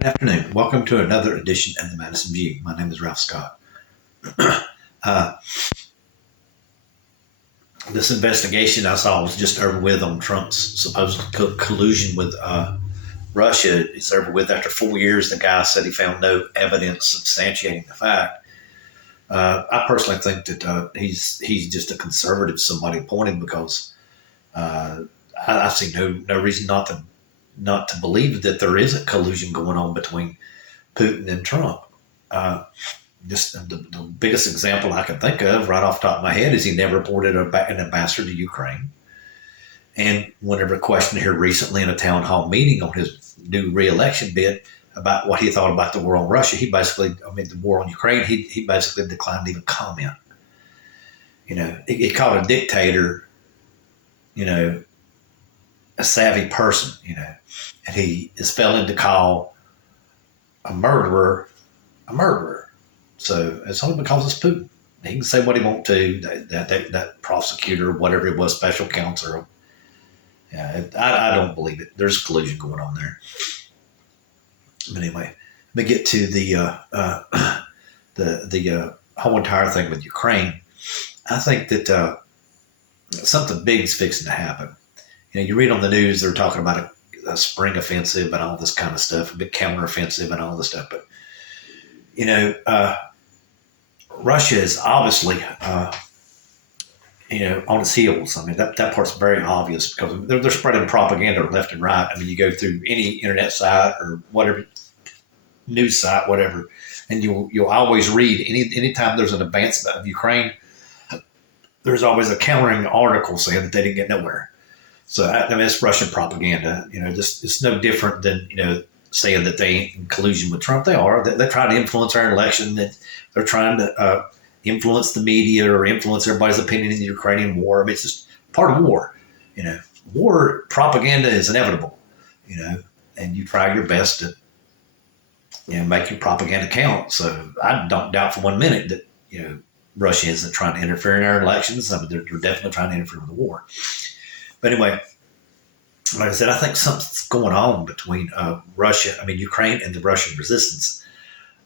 Good afternoon. Welcome to another edition of the Madison View. My name is Ralph Scott. uh, this investigation I saw was just over with on Trump's supposed collusion with Russia. It's over with after 4 years. The guy said he found no evidence substantiating the fact. I personally think that he's just a conservative, somebody appointed, because I see no reason not to believe that there is a collusion going on between Putin and Trump. Just the biggest example I can think of right off the top of my head is he never appointed an ambassador to Ukraine. And whenever questioned here recently in a town hall meeting on his new re-election bid about what he thought about the war on Russia, the war on Ukraine, he basically declined to even comment. He called a dictator, a savvy person, and he is failing to call a murderer a murderer. So it's only because it's Putin. He can say what he wants to. That prosecutor, whatever it was, special counsel. Yeah, I don't believe it. There's collusion going on there. But anyway, let me get to the whole entire thing with Ukraine. I think that something big is fixing to happen. You read on the news, they're talking about a spring offensive and all this kind of stuff, a big counteroffensive and all this stuff. But, Russia is obviously, on its heels. I mean, that part's very obvious because they're spreading propaganda left and right. I mean, you go through any internet site or whatever, news site, whatever, and you'll always read anytime there's an advancement of Ukraine, there's always a countering article saying that they didn't get nowhere. So it's Russian propaganda. It's no different than saying that they ain't in collusion with Trump. They are. They're trying to influence our election. They're trying to influence the media or influence everybody's opinion in the Ukrainian war. I mean, it's just part of war. War propaganda is inevitable. And you try your best to make your propaganda count. So I don't doubt for 1 minute that Russia isn't trying to interfere in our elections. I mean, they're definitely trying to interfere with the war. But anyway, like I said, I think something's going on between Ukraine and the Russian resistance.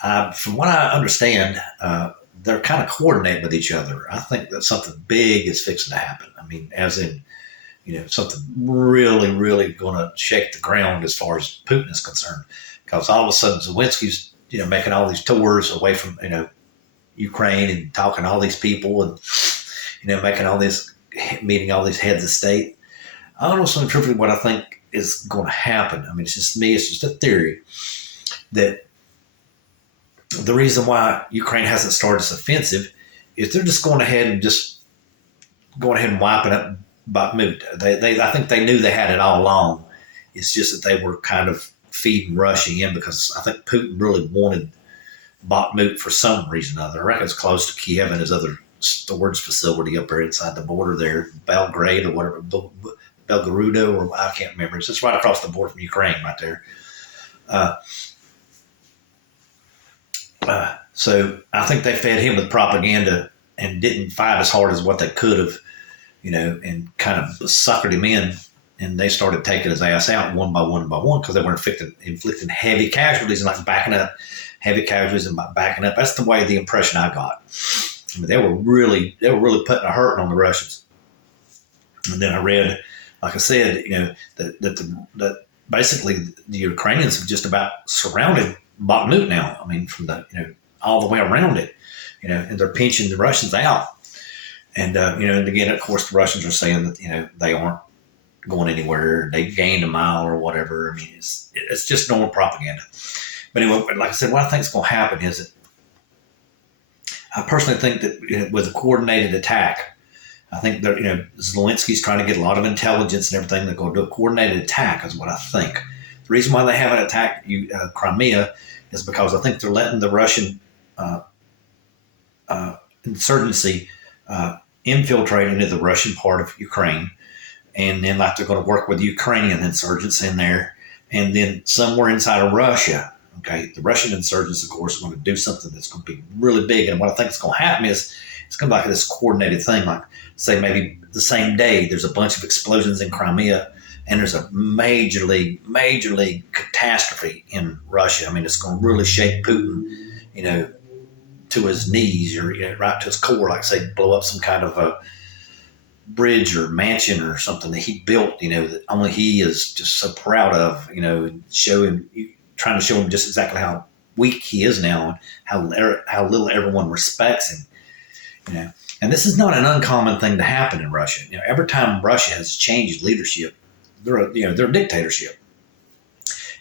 From what I understand, they're kind of coordinating with each other. I think that something big is fixing to happen. I mean, as in, something really, really going to shake the ground as far as Putin is concerned. Because all of a sudden, Zelensky's, making all these tours away from, Ukraine and talking to all these people and, meeting all these heads of state. I don't know something truthfully what I think is going to happen. I mean, it's just me. It's just a theory that the reason why Ukraine hasn't started this offensive is they're just going ahead and wiping up Bakhmut. I think they knew they had it all along. It's just that they were kind of feeding Russia in because I think Putin really wanted Bakhmut for some reason or other. I reckon it's close to Kiev and his other storage facility up there inside the border there, Belgrade or whatever, Belgorod, or I can't remember. It's just right across the border from Ukraine right there. So I think they fed him with propaganda and didn't fight as hard as what they could have, and kind of suckered him in. And they started taking his ass out one by one because they were inflicting heavy casualties and like backing up, heavy casualties and backing up. That's the way the impression I got. I mean, they were really putting a hurting on the Russians. And then I read, like I said, that basically the Ukrainians have just about surrounded Bakhmut now. I mean, from the all the way around it, and they're pinching the Russians out. And and again, of course, the Russians are saying that they aren't going anywhere. They gained a mile or whatever. I mean, it's just normal propaganda. But anyway, like I said, what I think is going to happen is that I personally think that with a coordinated attack, I think that Zelensky's trying to get a lot of intelligence and everything. They're going to do a coordinated attack, is what I think. The reason why they haven't attacked Crimea is because I think they're letting the Russian insurgency infiltrate into the Russian part of Ukraine, and then they're going to work with Ukrainian insurgents in there, and then somewhere inside of Russia. Okay, the Russian insurgents, of course, are going to do something that's going to be really big. And what I think is going to happen is it's going to be like this coordinated thing. Like, say, maybe the same day, there's a bunch of explosions in Crimea, and there's a major league catastrophe in Russia. I mean, it's going to really shake Putin, to his knees, or right to his core, like say blow up some kind of a bridge or mansion or something that he built, that only he is just so proud of, and trying to show him just exactly how weak he is now, and how little everyone respects him, And this is not an uncommon thing to happen in Russia. Every time Russia has changed leadership, they're a dictatorship.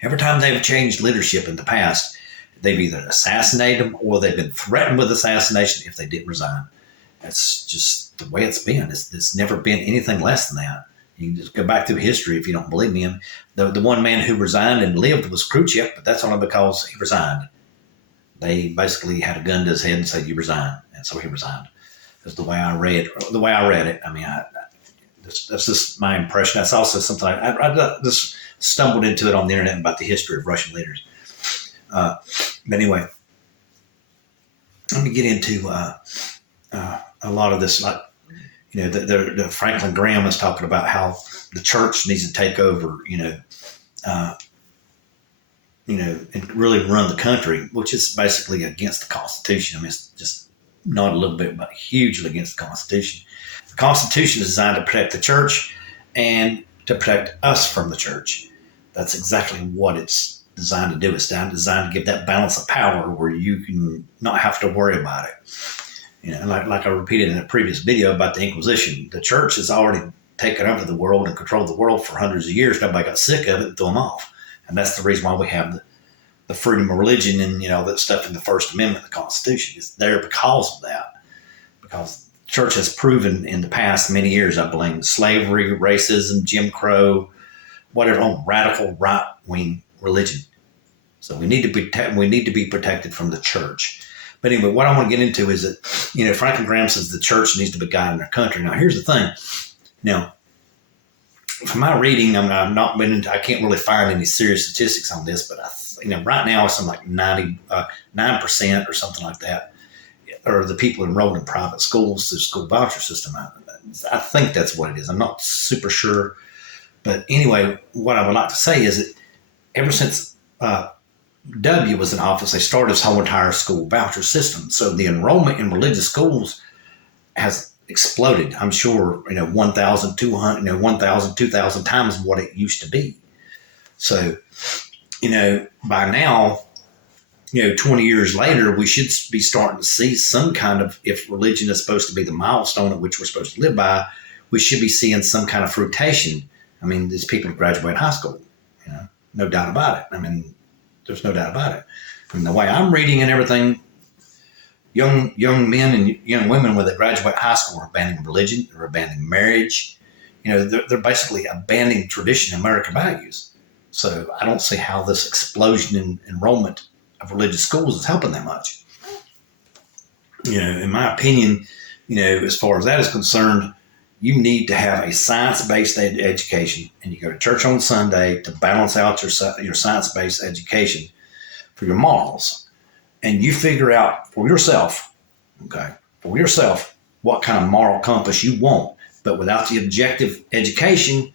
Every time they've changed leadership in the past, they've either assassinated them or they've been threatened with assassination if they didn't resign. That's just the way it's been. It's never been anything less than that. You can just go back through history if you don't believe me. And the one man who resigned and lived was Khrushchev, but that's only because he resigned. They basically had a gun to his head and said, "You resign," and so he resigned. That's the way I read it. I mean, that's just my impression. That's also something I just stumbled into it on the internet about the history of Russian leaders. But anyway, let me get into a lot of this. Like, the Franklin Graham is talking about how the church needs to take over, and really run the country, which is basically against the Constitution. I mean, it's just not a little bit, but hugely against the Constitution. The Constitution is designed to protect the church and to protect us from the church. That's exactly what it's designed to do. It's designed to give that balance of power where you can not have to worry about it. Like I repeated in a previous video about the Inquisition, the church has already taken over the world and controlled the world for hundreds of years. Nobody got sick of it and threw them off. And that's the reason why we have the freedom of religion and, that stuff in the First Amendment of the Constitution. It's there because of that. Because the church has proven in the past many years, I blame slavery, racism, Jim Crow, whatever, radical right-wing religion. So we need to be protected from the church. But anyway, what I want to get into is that, Franklin Graham says the church needs to be guiding our country. Now, here's the thing. Now, from my reading, I can't really find any serious statistics on this, but right now it's something like 99% or something like that, or the people enrolled in private schools through the school voucher system. I think that's what it is. I'm not super sure. But anyway, what I would like to say is that ever since W was in office, they started this whole entire school voucher system. So the enrollment in religious schools has exploded. I'm sure, 1,000, 200, 1,000, 2,000 times what it used to be. So, by now, 20 years later, we should be starting to see some kind of, if religion is supposed to be the milestone at which we're supposed to live by, we should be seeing some kind of fruitation. I mean, these people graduate high school, no doubt about it. I mean, there's no doubt about it. I mean, the way I'm reading and everything, young men and young women when they graduate high school are abandoning religion, they're abandoning marriage. They're basically abandoning tradition and American values. So I don't see how this explosion in enrollment of religious schools is helping that much. In my opinion, as far as that is concerned, you need to have a science-based education, and you go to church on Sunday to balance out your science-based education for your morals. And you figure out for yourself, what kind of moral compass you want. But without the objective education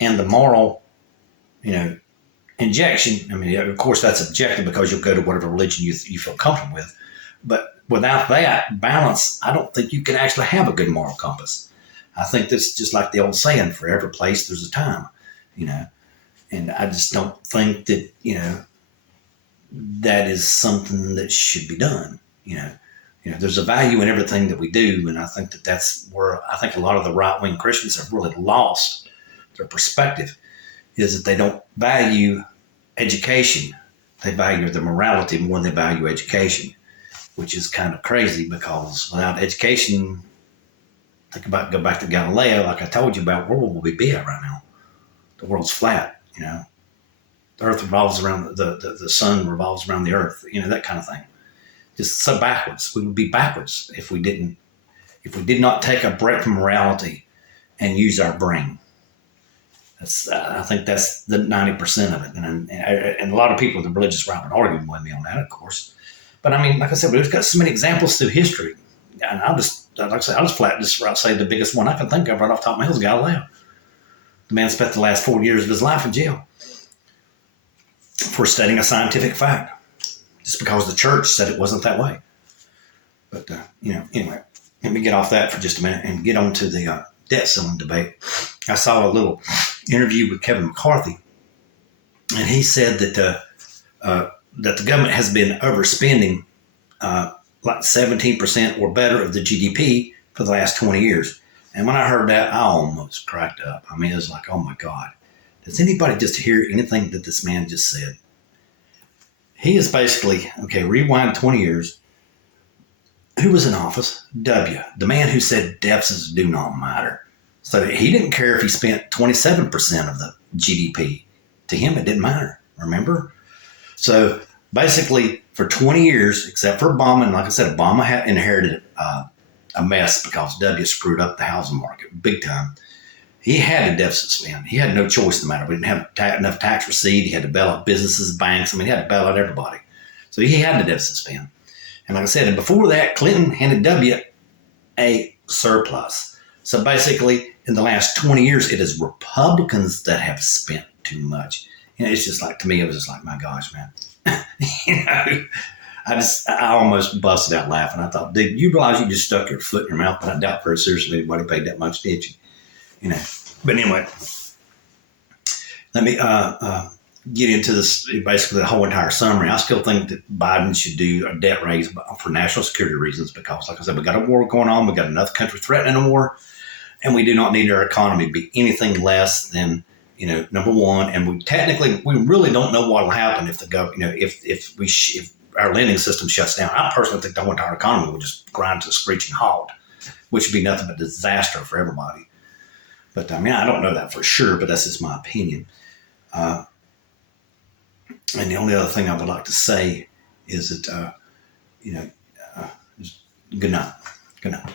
and the moral, injection, I mean, of course, that's objective because you'll go to whatever religion you feel comfortable with. But without that balance, I don't think you can actually have a good moral compass. I think that's just like the old saying, for every place, there's a time, and I just don't think that, that is something that should be done. There's a value in everything that we do. And I think that's where I think a lot of the right-wing Christians have really lost their perspective, is that they don't value education. They value the morality more than they value education, which is kind of crazy because without education, go back to Galileo, like I told you about, where will we be at right now? The world's flat, The earth revolves around, the sun revolves around the earth, that kind of thing. Just so backwards. We would be backwards if we did not take a break from morality and use our brain. I think that's the 90% of it. And a lot of people with the religious right would argue with me on that, of course. But I mean, like I said, we've got so many examples through history. And I'll just flat say the biggest one I can think of right off the top of my head is Galileo. The man spent the last 4 years of his life in jail for stating a scientific fact, just because the church said it wasn't that way. But, anyway, let me get off that for just a minute and get on to the debt ceiling debate. I saw a little interview with Kevin McCarthy, and he said that the government has been overspending like 17% or better of the GDP for the last 20 years. And when I heard that, I almost cracked up. I mean, it was like, oh my God. Does anybody just hear anything that this man just said? He is basically, okay, rewind 20 years. Who was in office? W, the man who said deficits do not matter. So he didn't care if he spent 27% of the GDP. To him, it didn't matter, remember? So basically, for 20 years, except for Obama, and like I said, Obama had inherited a mess because W screwed up the housing market big time. He had a deficit spend. He had no choice in the matter. We didn't have enough tax receipt. He had to bail out businesses, banks. I mean, he had to bail out everybody. So he had the deficit spend. And like I said, and before that, Clinton handed W a surplus. So basically, in the last 20 years, it is Republicans that have spent too much. It's just like, to me, it was just like, my gosh, man. I almost busted out laughing. I thought, dude, you realize you just stuck your foot in your mouth? But I doubt very seriously anybody paid that much attention. But anyway, let me get into this, basically the whole entire summary. I still think that Biden should do a debt raise for national security reasons because, like I said, we got a war going on. We got another country threatening a war, and we do not need our economy to be anything less than, number one. And we really don't know what will happen if the government, if our lending system shuts down. I personally think the whole entire economy will just grind to a screeching halt, which would be nothing but disaster for everybody. But I mean, I don't know that for sure, but that's just my opinion. And the only other thing I would like to say is that, good night. Good night.